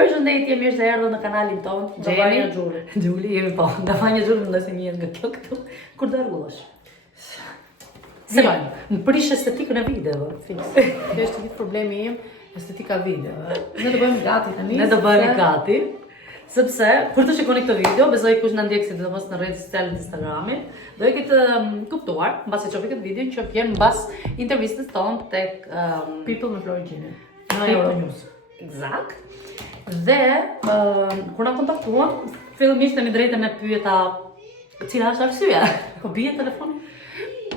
Përshëndetje, mirë se erdhën në kanalin tonë. Davanja Xhuli. Xhuli, jemi po. Davanja Xhuli më ndosë një nga këtu. Kur do rregullosh? Se bajnë, më prish estetikën e videove. Kjo është gjithë problemi im, estetika videove. Ne do bëjmë gati tani. Ne do bëhemi gati. Sepse, kur të shikoni këtë video, besoj kush na ndjek sidomos në rrjetet sociale të Instagramit, do e ketë kuptuar, mbasi çofi këtë video që vjen mbas intervistës tonë tek People me Flori Gjini në Euronews. Eksakt. Dhe kur na kontaktuan, fillimisht tani drejtën e pyeta cila është arsyeja. Po bie telefoni?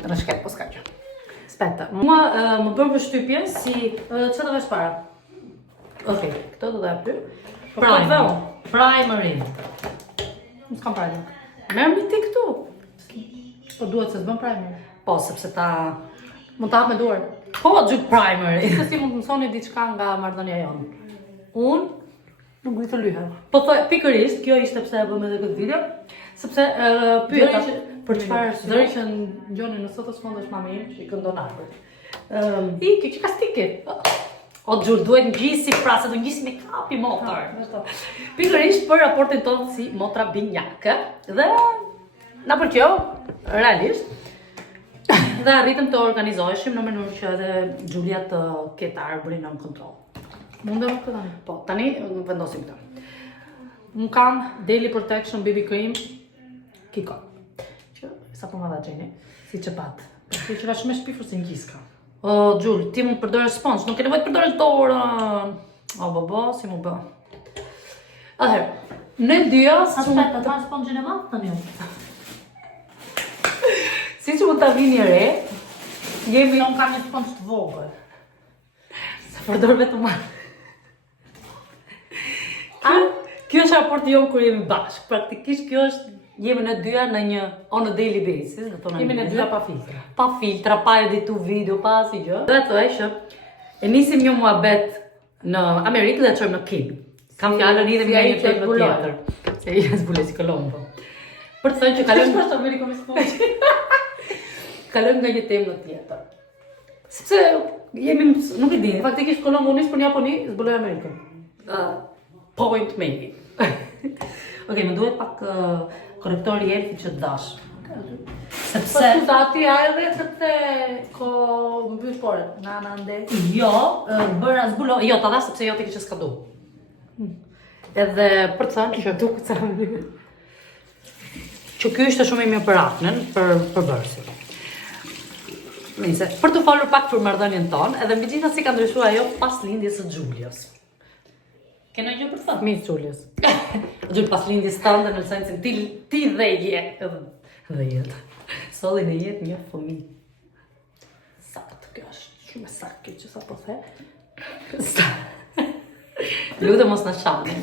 Në shket, po s'ka gjë. Speta. Mua më bën përshtypje si çfarë do vesh para. Okej, këto do ta pyet. Primary. Nuk kam primer. Merr mi ti këtu. Po duhet se s'bën primer. Po, sepse ta Mund ta hap me duar. po gjut primary. Se si mund të mësoni diçka nga marrëdhënia jonë. Un Nuk di të lyhem. po thoj pikërisht, kjo ishte pse e bëm edhe këtë video, sepse pyeta për çfarë arsye. Zëri që ngjoni në sot të sfondesh mami im që i këndon arbër. Iki, që ka stike? O gjur, duhet ngjisi pra, se do ngjisi me kapi motor. Pikërisht për raportin tonë si motra binjake. Dhe na pëlqeu, realisht. Dhe arritëm të organizoheshim në mënyrë që edhe Xhulia të ketë arbërin në kontroll. Mundem këtë tani. Po, tani vendosim këtë. Unë kam Daily Protection BB Cream Kiko. Që sa po ma dha Gjeni, si që pat. Që që vash me shpifur si ngjiska. O, Xhul, ti mund përdorësh sponge, nuk ke nevojë të përdorësh dorën. O, babo, si mu bë. Atëherë, ne dyja Aspetta, të marrë spongjin e madh tani. si që mund ta vini re, jemi Unë kam një sponge të vogël. sa përdor vetëm marrë. Kjo është raporti jonë kur jemi bashkë. Praktikisht kjo është jemi në dyja në një on a daily basis, do thonë. Jemi në dyja pa filtra. Pa filtra, pa editu video, pa asnjë gjë. Dhe thoj që e nisim një muhabet në Amerikë dhe e çojmë në Kim. Kam fjalën idhem nga një temë tjetër. Se i zbuloj si Kolombo. Për të thënë që kalojmë Është Amerikë me sponge. kalojmë nga një temë tjetër. Sepse jemi nuk e di, Faktikisht Kolombo unis për një Japoni, zbuloj Amerikën. Point made. Okej, më duhet pak korrektori i elfit që të dash. Po skuza ati a edhe sepse ko mbysh poret. Nana nde. Jo, bëra zbulo, jo, ta dash sepse jo ti kishe skadu. Edhe për të thënë që Duk sa më. ky ishte shumë i mirë për aknen, për bërësin. Nëse, për të folur pak për marrëdhënien tonë, edhe mbi gjitha si ka ndryshuar ajo pas lindjes së Xhulios. Kena gjë për të thënë? Miss Xhulios. Gjë pas lindjes tënde në sensin ti dhe jetë. Dhe jetë. Solli në jetë një fëmijë. Saktë, kjo është shumë e saktë kjo që sa po the. Lutem mos na shani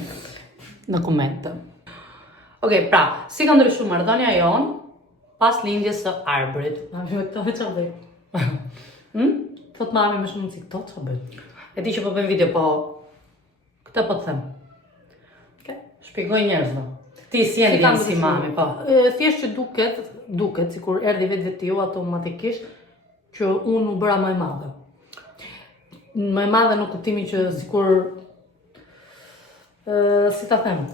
në komente. Okej, pra, si ka ndryshuar marrëdhënia jon pas lindjes së arbërit? Mami me këto veç bëj. Thot mami më shumë si këto ç'a bëj. E di që po bëjmë video, po këtë po të them. Shpjegoj njerëzve. Ti si jeni si mami, po. Thjesht që duket sikur erdhi vetveti automatikisht që unë u bëra më e madhe. Më e madhe në kuptimin që sikur si ta them,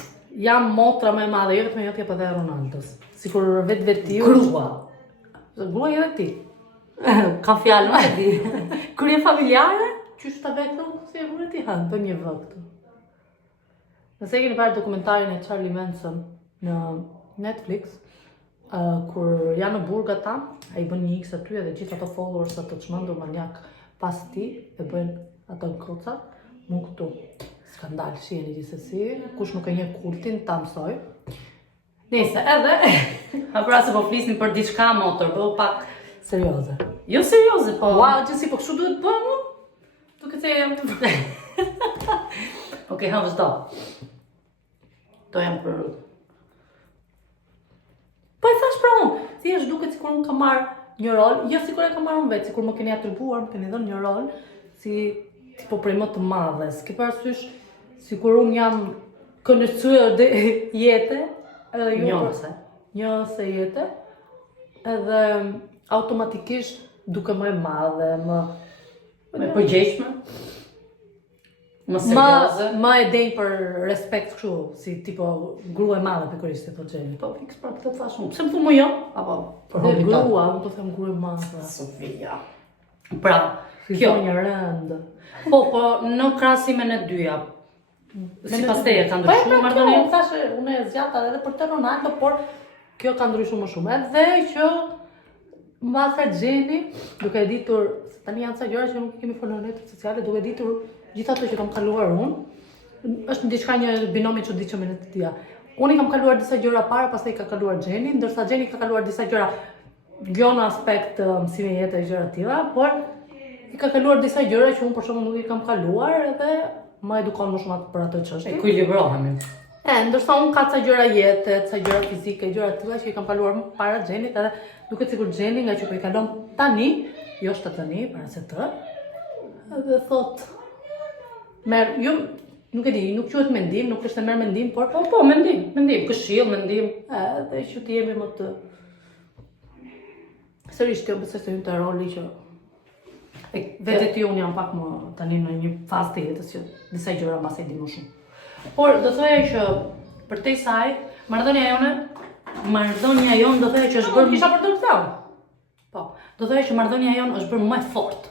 jam motra më e madhe, jo vetëm jotja po dhe Ronaldos. Sikur vetveti Grua. Grua edhe ti. Ka fjalë, nuk e di. Krye familjare? Qysh ta bëj këtu? Si e vure ti han, bëm një vë këtu. Nëse keni parë dokumentarin e Charlie Manson në Netflix, kur janë në burg ata, ai bën një X aty edhe gjithë ato followers ato çmendur maniak pas ti e bëjnë ato goca, mu këtu. Skandal, shiheni gjithsesi, kush nuk e njeh kultin ta mësoj. Nëse edhe pra se po flisnin për diçka motor, po pak Serioze. jo serioze, po. Wow, që si po kështu duhet bëmu? Duket se jam Okej, ha vazhdo. To jam për Po e thash pra unë, thjesht duket sikur unë kam marrë një rol, jo sikur e kam marrë unë vetë, sikur më keni atribuar, më keni dhënë një rol si tipo prej më të madhes. Ke parasysh sikur unë jam connaisseur de jete, edhe ju njohëse jete, edhe automatikisht duke më e madhe, më me përgjegjshme. Më serioze. Ma e denj për respekt kështu, si tipo grua e madhe pikërisht e thot Gjeni. Po, fiks pra këtë thash unë. Pse më thu më jo? Apo, për Dhe hobi ta. grua, unë po them grua e madhe. Sofia. Pra, Si kjo. zonjë rënd. Po, në krahasimin e dyja. Sipas teje ka Po e ndryshuar pra kjo, marrëdhënia? unë thashe, unë e zgjata edhe për te Ronaldo, por kjo ka ndryshuar më shumë. Edhe që mbase Gjeni, duke e ditur, se tani janë ca gjëra që nuk i kemi folur në rrjetet sociale, duke ditur gjithë ato që kam kaluar unë, është diçka një binomi çuditshëm në të tia. Unë i kam kaluar disa gjëra para, pastaj ka kaluar Gjeni, ndërsa Gjeni ka kaluar disa gjëra jo në aspekt mësimi jetë e gjëra të tilla, por i ka kaluar disa gjëra që unë për shembull nuk i kam kaluar edhe më edukon më shumë për ato çështje. Ekuilibrohemi. Ndërsa unë ka ca gjëra jete, ca gjëra fizike, gjëra të tilla që i kam kaluar më para Gjenit, edhe duket sikur Gjeni nga që po i kalon tani, jo tani, para se të, edhe thot jo, nuk e di, nuk quhet mendim, nuk është e merr mendim, por Po, mendim, këshill, mendim. edhe që të jemi më të sërish kjo besoj se hyn te roli që vetë ti unë jam pak më tani në një fazë të jetës që disa gjëra mbas e di më shumë. Por do thoya që për te saj, marrëdhënia jonë do thoya që është bërë Kisha për të thënë. po, do thoya që marrëdhënia jonë është bërë më e fortë.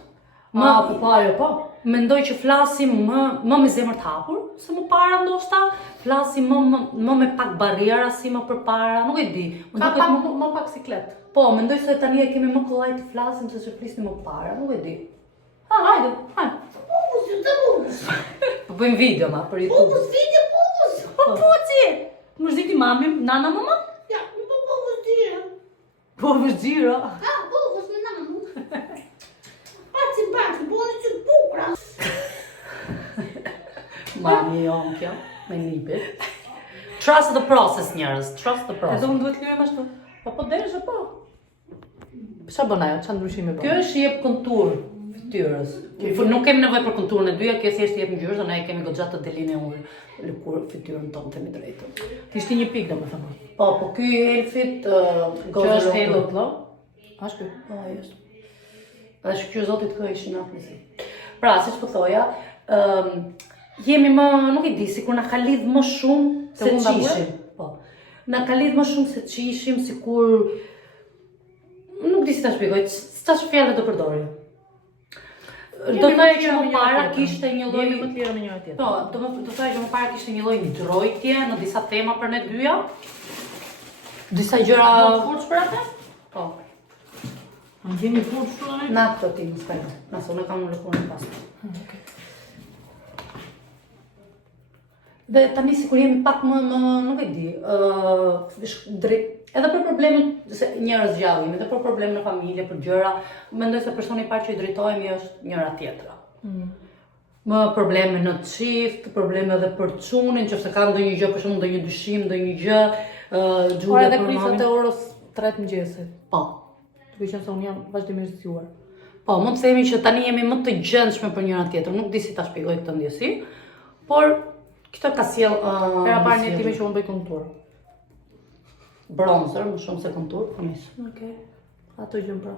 Po. Mendoj që flasim më me zemër të hapur, se më para ndoshta, flasim më me pak barriera si më përpara, nuk e di. Ka pak më pak siklet. Po, mendoj se tani e kemi më kollaj të flasim se që flisnim më para, nuk e di. Hajde. Po bëjmë video ma për YouTube. Po puci. Më zgjiti mami, nana mama? Po vëzgjira. Mami jonë kjo, me nipit. Trust the process, njerëz, trust the Edhe process. unë duhet lujem ashtu. Po derë po. Ç'a bën ajo? Ç'a ndryshime bën? Kjo është jep kontur fytyrës. Nuk kemi nevojë për konturën e dyja, kjo thjesht jep ngjyrë, dhe ne kemi goxha të delineuar lëkur fytyrën tonë themi drejtën. Kishte një pikë domethënë. Po ky elfit Që është Halo Glow? Ashtu. Po, ai është. Dhe shkëqyr zotit kë ishin aplisi. Pra, siç po thoja, jemi më, nuk e di, sikur na ka lidh më shumë se unë çishim. Po. Na ka lidh më shumë se çishim, sikur nuk di si ta shpjegoj, çfarë fjalë do përdorja. Do të thojë që më para kishte një lloj Jemi më të lirë me njëra tjetrën. Po, do thojë që më para kishte një lloj ndrojtje në disa tema për ne dyja. Disa gjëra Furç për atë? po. Më gjeni furç këtu tani? Na këto ti më spero. Nëse unë kam në lëkurën pas. Dhe tani sikur jemi pak më nuk e di, edhe për problemet se njerëz gjallë jemi, edhe për probleme në familje, për gjëra, mendoj se personi i parë që i drejtohemi është njëra tjetra. Më probleme në çift, probleme edhe për çunin, nëse ka ndonjë gjë, për shembull ndonjë dyshim, ndonjë gjë, Por Xhulia edhe për krisat mamin. e orës 3 mëngjesit. Po. Duke qenë se unë jam vazhdimisht zgjuar. Po, mund të themi që tani jemi më të gjendshme për njëra tjetrën, nuk di si ta shpjegoj këtë ndjesi, por këtë ka sjell Era parë një time që unë bëj kontur. bronzer, më shumë se kontur, po nis. Okej. Ato gjën pra.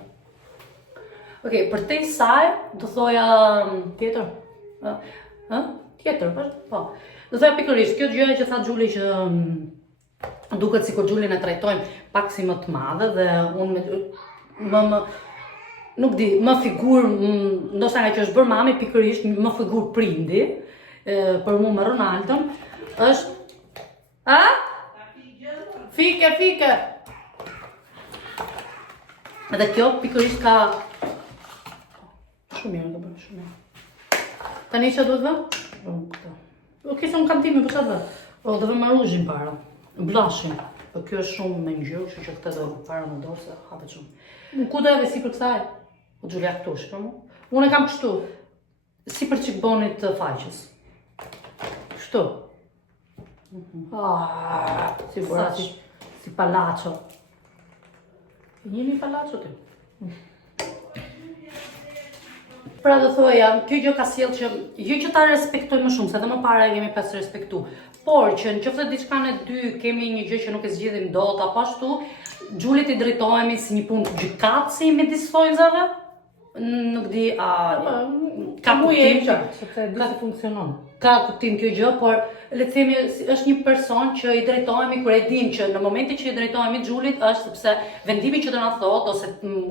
Okej, për te saj, do thoja Tjetër. tjetër, po. Do thoja pikërisht, kjo gjë që tha Xhuli që duket sikur Xhulin e trajtojmë pak si më të madhe dhe unë më nuk di, më figur, ndoshta nga që është bërë mami pikërisht më figur prindi, për mua me Ronaldon, është Fike. edhe kjo pikërisht ka shumë mirë, do bëj shumë mirë. Tani ç'a duhet vë? Okej, se unë kam time, po ç'a vë? Po, do vëmë ruzhin para, blushin, po kjo është shumë me ngjyrë, kështu që këtë do para në dorë se hapet shumë. Ku do e si për kësaj? Po Xhulia këtu është për mua. Unë e kam kështu. Si për çikbonit të faqes. Kështu. Si buraç. Si palaço. Jeni palaço ti. Pra do thoja, kjo gjë ka sjell që jo që ta respektoj më shumë, se edhe më para e kemi pas respektu, por që nëse diçka ne dy kemi një gjë që nuk e zgjidhim dot apo ashtu, Xhulit i drejtohemi si një punë gjykatësi midis thonjzave, Nuk di a Ka mu e sepse di se funksionon. Ka kuptim kjo gjë, por le të themi është një person që i drejtohemi kur e dim që në momentin që i drejtohemi Xhulit është sepse vendimi që do na thotë ose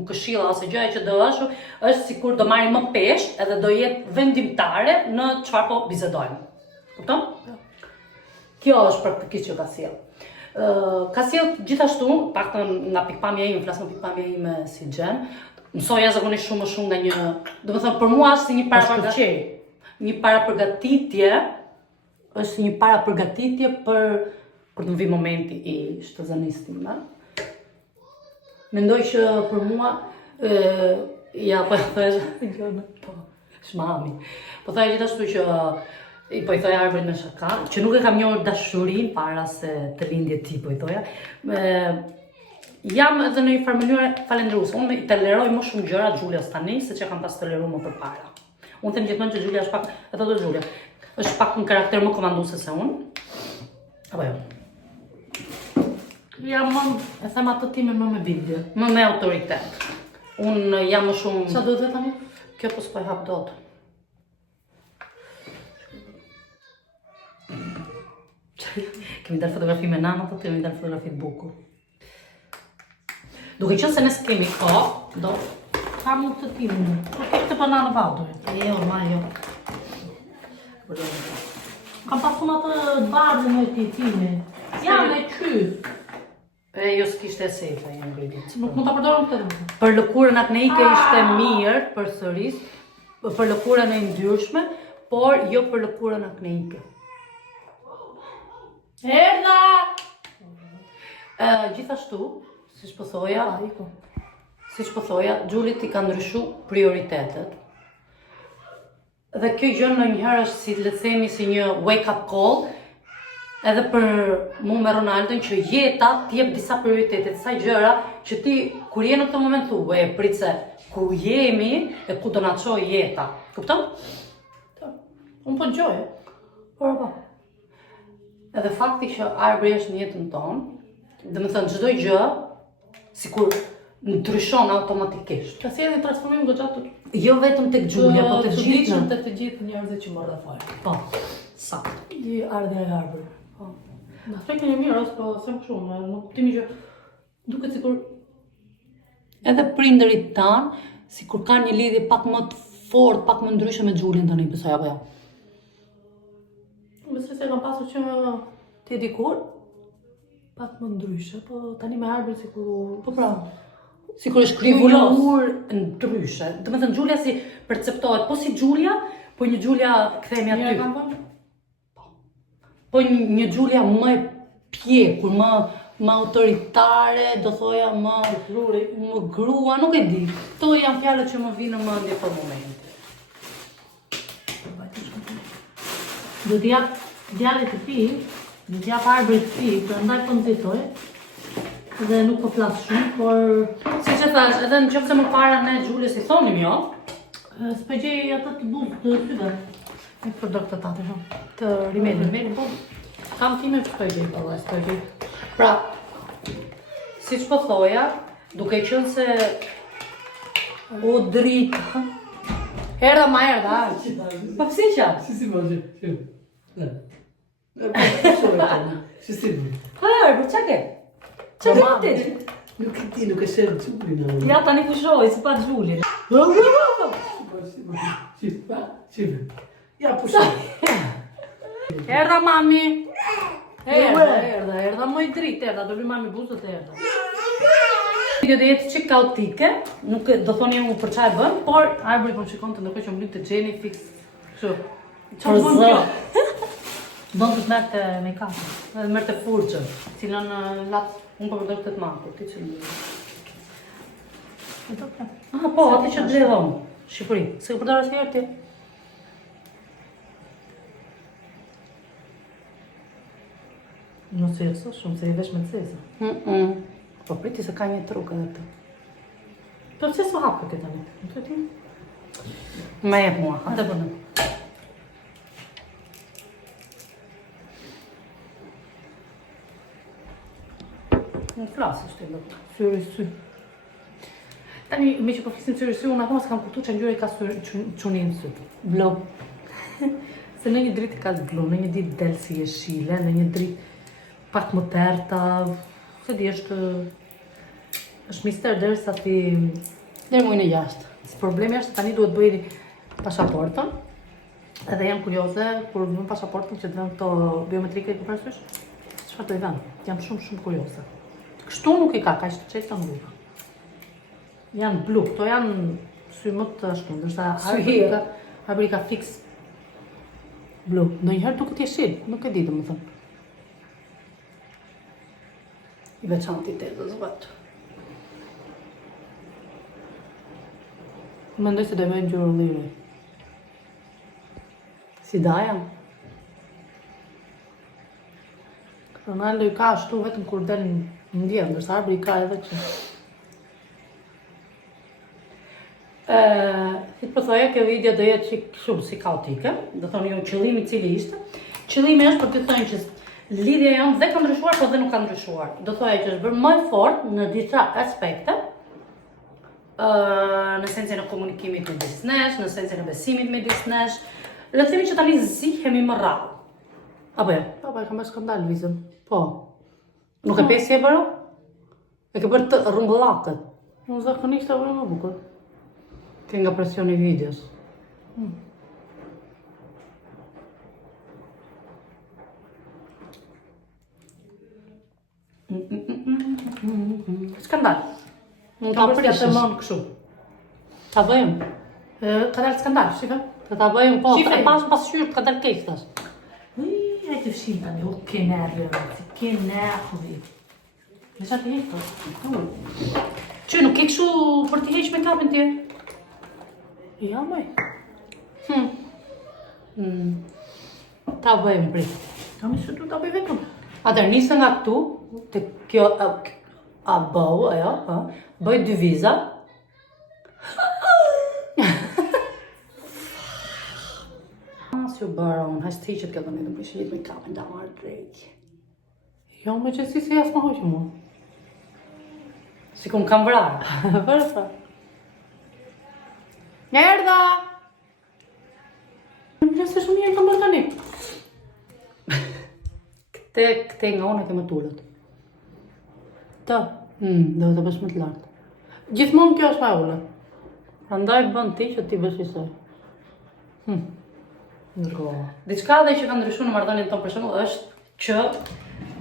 këshilla ose gjëja që do është sikur do marrim më pesh edhe do jetë vendimtare në çfarë po bisedojmë. Kupton? Kjo është praktikisht që ka sjell. Ka sjell gjithashtu, paktën nga pikpamja ime, flas nga pikpamja ime si Xhen, mësoja zakonisht shumë më shumë nga një, domethënë për mua është si një parapërgatitje, është një parapërgatitje për kur të vi momenti i shtëzanisë time. Mendoj që për mua ja po thësh po shmami. Po thaj gjithashtu që po i thoja Arbrit me shaka, që nuk e kam njohur dashurinë para se të lindje ti, po i thoja. Jam edhe në një farë mënyrë falendruese. Unë i toleroj më shumë gjëra Xhulias tani se që kam pas toleruar më përpara. Unë them gjithmonë që Xhulia është pak, e thotë Xhulia, është pak një karakter më komanduese se unë. Apo jo. Jam më, e them atë time më me bindje. Më me autoritet. Unë jam më shumë. Sa do të tani? Kjo po s'po e hap dot. Kemi dalë fotografi me nanat, atë kemi dalë fotografi të bukur. Duke qenë se ne s'kemi kohë, do Kam nuk të timin. Po kështë banana powder. ormai jo. Kam pasun atë bardhën e ti time. Jam e qyth. Jo s'kishte sefa e ingredient. Nuk mund ta përdorëm këtë. Për lëkurën akneike ishte mirë përsëris, për lëkurën e ndryshme, por jo për lëkurën akneike. Erdha! Gjithashtu, siç po thoja, Xhulit i ka ndryshu prioritetet. Dhe kjo gjë ndonjëherë është si le të themi si një wake up call edhe për mua me Ronaldon që jeta t'jep disa prioritete, disa gjëra që ti kur je në këtë moment thu, prit se ku jemi e ku do na çojë jeta. Kupton? Unë po gjoj. Po. Edhe fakti që Arbri është në jetën tonë, domethënë çdo gjë sikur ndryshon automatikisht. Ka sjellë transformim goxha të Jo vetëm tek Xhulia, po tek gjithë. Tek të gjithë njerëzit që morën fare. Po. Saktë. I ardha e Arbrit. Po. Në aspektin e mirë, po sem shumë, në kuptimin që duket sikur Edhe prindërit tan, sikur kanë një lidhje pak më të fortë, pak më ndryshe me Xhulin tani, besoj apo jo. Besoj se kam pasur që ti dikur pak më ndryshe, po tani me Arbrit sikur Po pra. Sikur është krijuar ndryshe. Domethënë Xhulia si perceptohet, po si Xhulia, po një Xhulia kthehemi mirë aty. kam vënë. Po një Xhulia më e pjekur, më autoritare, do thoja më grua, nuk e di. Këto janë fjalët që më vinë në mendje për momentin. Do t'ja djalit të ti, do t'ja Arbrit të ti, prandaj po nxitoj. Dhe nuk po flas shumë, por Siç e thash, edhe nëse më para ne Xhulies i thonim jo, s'po gjej atë të bukë të syve. e produkt të tatë shumë. Të rimedit, po. Kam time që s'po gjej, po s'po gjej. Pra, siç po thoja, duke qenë se o drita. Erdha. Po pse qa? Si može? Si Hajër, po qa ke? Qa ke të? Nuk e ti, nuk e shërë Xhulin. Ja tani ku shohoj, si pa Xhulin. Ja, pusha. Erdha mami. Erdha më i dritë, do vi mami buzët erdha. Video do jetë çik kaotike, nuk do thoni unë për çfarë bën, por Arbri po shikonte ndërkohë që mblit të Xheni fix. Kështu. Çfarë bën kjo? Do të merrte make-up. Edhe merrte furçën. Cilën lat Unë po përdor këtë makur, ti që më. e do pra. Ah, po, atë që dredhom. Shqipëri. Se ke përdorur asnjëherë ti? Mos e so shumë se i vesh me ceza. Po priti se ka një truk edhe këtë. Po pse s'u hap këtë tani? Nuk e di. Ma jep mua, atë bënë. Në flasë është e do. Fyri sy. Tani, me që po flisim seriozisht, unë akoma s'kam kuptuar çfarë ngjyre ka çuni në sy. Blu. Se në një dritë ka blu, në një ditë del si jeshile, në një dritë pak më terta, se di është mister derisa ti Deri muajin e 6. problemi është se tani duhet bëj pasaportën. Edhe jam kurioze kur vën pasaportën që të vën këto biometrike të parasysh. Çfarë do i vën? Jam shumë kurioze. Kështu nuk i ka kaq të çelta ngura. Janë blu, këto janë sy më të ashtu, ndërsa arbri ka fix blu. Ndonjëherë duket jeshil, nuk e di domethënë. I veçantë i tetës vetë. Mendoj se do bëjmë ngjyrë lire. Si daja? Ronaldo i ka ashtu vetëm kur del në diell, ndërsa arbri i ka edhe që. Si po thoya, kjo video do jetë çik shumë si kaotike. Do thonë jo qëllimi i cili ishte. Qëllimi është për të thënë që lidhja jonë dhe ka ndryshuar, po dhe nuk ka ndryshuar. Do thoya që është bërë më fort në disa aspekte. Në sensin e komunikimit midis nesh, në sensin e besimit midis nesh. Le të themi që tani zihemi më rrallë. Apo jo? Po, e kam bërë skandal vizën. Po. Nuk e pesi e bërë? E ke bërë të rrumbëllakët. Unë zakonisht e bërë më bukur. Ke nga presioni i videos. Skandal. Unë Ta kam bërë prishësh. të mënë kështu. Ta bëjmë. Ka dalë skandal, shife? Ta bëjmë, po, Shife. e pas pasqyrë ka dalë keq tash. Hajde fshin tani, o ke nervë, ke nervë. Në sa të jetë, Që nuk ke kështu për t'i heq me kapin tje? Ja, moj. Ta bëjmë prit. Kam i sëtu ta bëj vetëm. Atër nisë nga këtu, të kjo, a bëu, ajo, bëj dy viza. Si u bërë unë, hajtë të hiqet këtë në të përshqit me kapin da marrë drejt. Jo, me që si jasë më hoqë mu. Si ku më kam vrarë. Vërë pra. Erdha! Në më se shumë një kam bërë tani. Këte nga unë e ke më tullët. Ta, Do të bësh më të lartë. gjithmonë kjo është ma ullë. Andaj bën ti që ti bësh isoj. Diçka dhe që ka ndryshuar në marrëdhënien tonë për shembull është që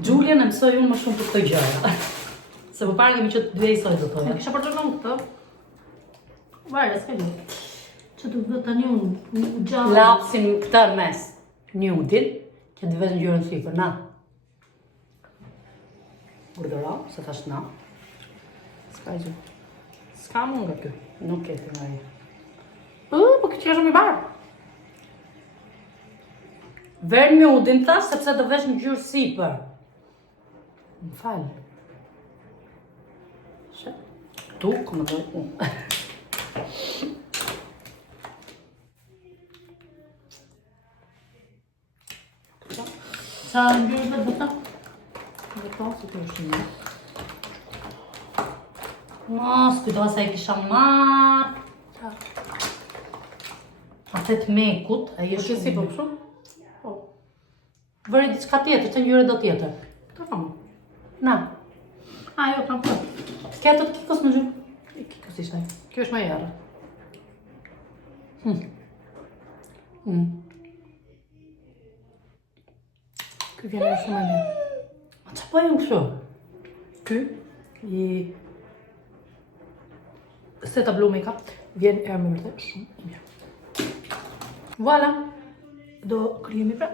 Julian e mësoi unë më shumë për këto gjëra. Se përpara kemi qenë dy isoj do E thoya. kisha përdorur këtë. Vare, s'ka gjë. Që të vë tani unë gjallë. Lapsin këtë mes nudin, që të vesh ngjyrën sipër, na. Urdhëro, se thash na. S'ka gjë. S'ka më nga kjo. Nuk e ti nga ai. Po këtë që është më i barë. Ver nudin thash sepse do vesh ngjyrë sipër. Më falë. Tu, ku më doj unë. Sa ngjyrë dhe bëta? Bëta, si të është një. Mos, kujtoha se e kisha marrë. Atet mekut, ai Është është si po kështu? Po. Vëri diçka tjetër, të ngjyrë do tjetër. Këtë kam. Na, Jo, kam për. s'ke ato të kikos më gjurë. I kikës ishte. Kjo është më jarë. Ky vjen edhe shumë e mirë. Ma që po e më kështu? Ky i Seta Blue Makeup vjen e më vërtet shumë i mirë. Voilà. Do kryemi pra.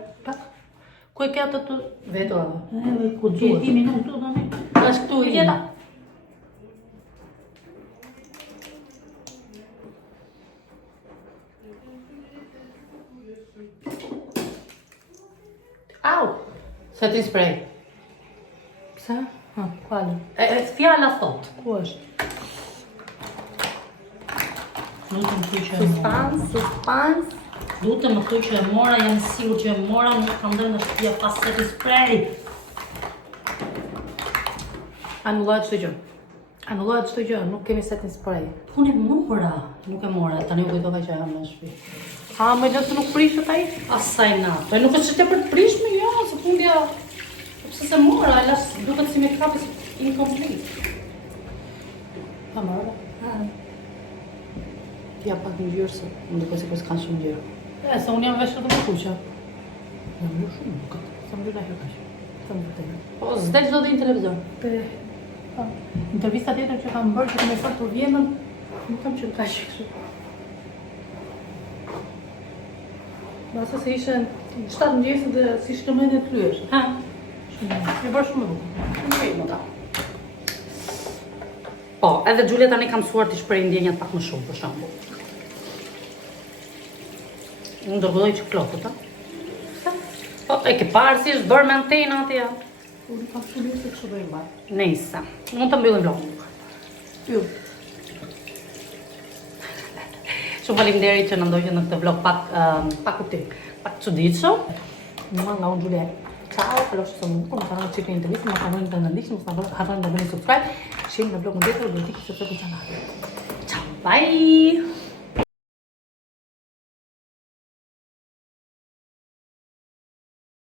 Ku e ke atë të Veto ato. ku duhet? 10 minutë tani. Është këtu i jeta. Au. Setting spray. Pse? Ha, kuali. Fjala thot. Ku është? Lutem ty që e mora. Suspans. Lutem më thuj që e mora, jam sigur që e mora, nuk kam dhënë në shtëpia pas setting spray. Anullojt çdo gjë. Anullohet çdo gjë, nuk kemi setting spray. Unë e mora, nuk e mora, tani u kujtova që jam në shtëpi. Ha, më lësë nuk prishet ai? Asaj natë, nuk është që të për të prishme, jo, se fundja, pse se mora, e las duket si me kapës incomplete. Ha, marrë? Ja pak një gjyrë se më duke si kur s'kanë shumë gjyrë. E, se unë jam veshë të më kuqë. Jam më shumë, nuk këtë. Sa më gjyrë e kërkash. Sa më vërtetë. Po, s'del çdo ditë në televizor. Intervista tjetër që kam bërë që me fërë për vjenën, nuk kam që ka që kështu. Basa se ishe 7 mëngjesit dhe si shkëmën e të lyesh. Ha, E bërë shumë e bukur. nuk e më ta. Po, edhe Gjulia tani kam mësuar të shpreh ndjenjat pak më shumë, për shembull. Unë dërgoj që klopët, a? Po, e ke parë si është bërë me antenë atje? Unë kam shumë mirë se kështu do i mbarë. Nejse, mund të mbyllim vlogun. Jo. Shumë faleminderit që na ndoqët në këtë vlog pak kuptim, pak çuditshëm. Mua nga unë Gjulia. Ciao, kalosh të më bukur, më kanalë që të intervjistë, më kanalë të nëndishtë, më harroni të bëni subscribe, shimë në vlogën tjetër, do t'i këtë të kanalë. Ciao, bye!